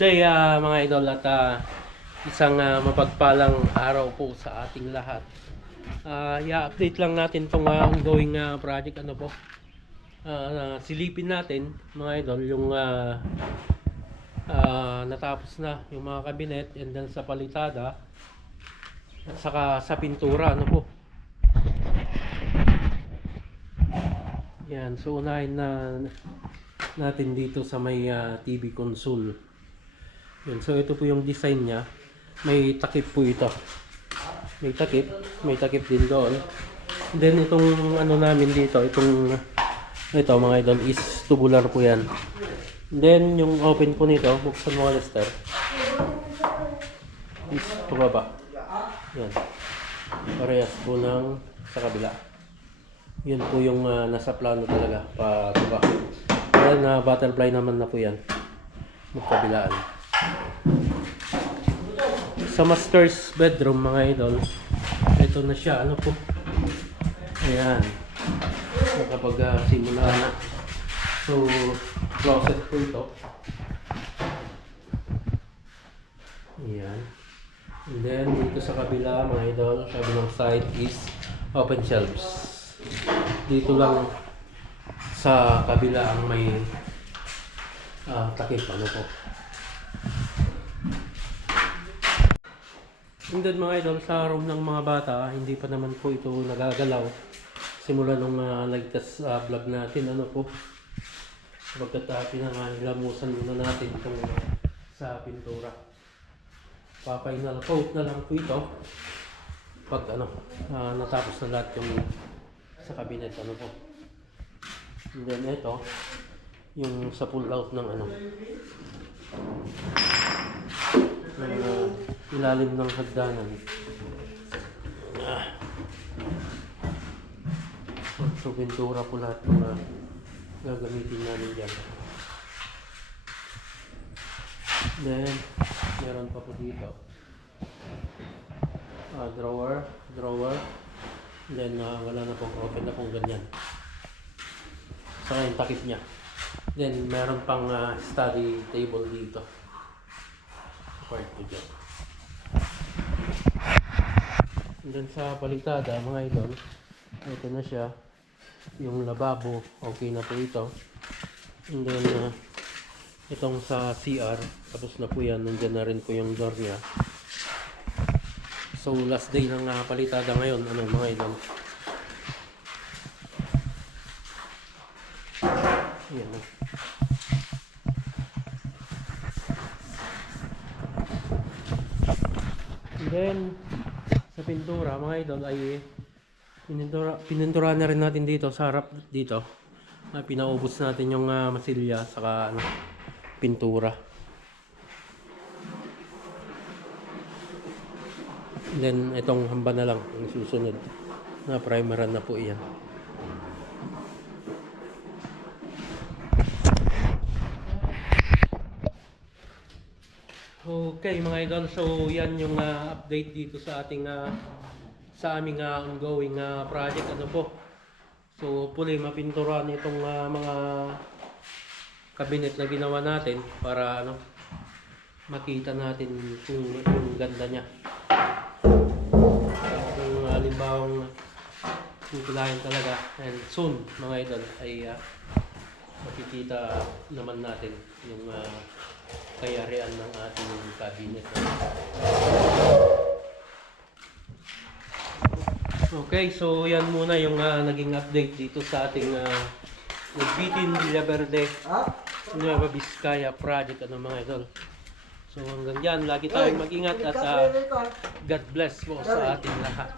day mga idol at isang mapagpalang araw po sa ating lahat. I-update lang natin itong ongoing project po. Silipin natin mga idol yung natapos na yung mga kabinet and then sa palitada at saka sa pintura po. Yan, so unahin na natin dito sa may TV console. Yan, so ito po yung design niya. May takip po ito. May takip din doon. Then itong namin dito, ito mga idol is tubular po yan. Then yung open po nito, buksan mo Lester. Is pababa. Yan. Parehas po ng sa kabila. Yun po yung nasa plano talaga pababa. Yan, butterfly naman na po yan. Magkabilaan. Sa master's bedroom mga idol, ito na siya. Ano po? Ayan. Nakapag-simula na. So, closet po ito. Ayan. And then, dito sa kabila mga idol, kabilang side is open shelves. Dito lang sa kabila ang may takip po. And then mga idol, sa room ng mga bata, hindi pa naman po ito nagagalaw simula nung lagtas vlog natin po. Pagkat pinanganilamusan muna natin itong sa pintura. Pa-final coat na lang po ito pag natapos na lahat yung sa cabinet po. And then ito yung sa pull out ng ilalim ng hagdanan. So pintura po lahat ng gagamitin namin dyan. Then meron pa po dito drawer. Then wala na pong open na pong ganyan. Saka yung takip niya. Then meron pang study table dito. Part ko dyan. And then sa palitada mga idol, ito na siya. Yung lababo, okay na po ito. And then itong sa CR, tapos na po yan. Nandyan na rin po yung door niya. So last day ng palitada ngayon, mga idol. Ayan na. And then sa pintura mga idol ay pininturahan na rin natin dito sa harap dito. Pinaubos natin yung masilya saka pintura. Then itong hamba na lang ang susunod na primeran na po iyan. Okay mga idol, so yan yung update dito sa ating sa aming ongoing project po. So hopefully mapinturahan itong mga cabinet na ginawa natin para makita natin yung ganda niya. Kung halimbawang pupulahin talaga, and soon mga idol ay makikita naman natin yung kayarian ng ating cabinet. Okay, so yan muna yung naging update dito sa ating Bitin Villaverde Nueva Vizcaya project mga idol. So hanggang dyan, lagi tayong mag-ingat at God bless po sa ating lahat.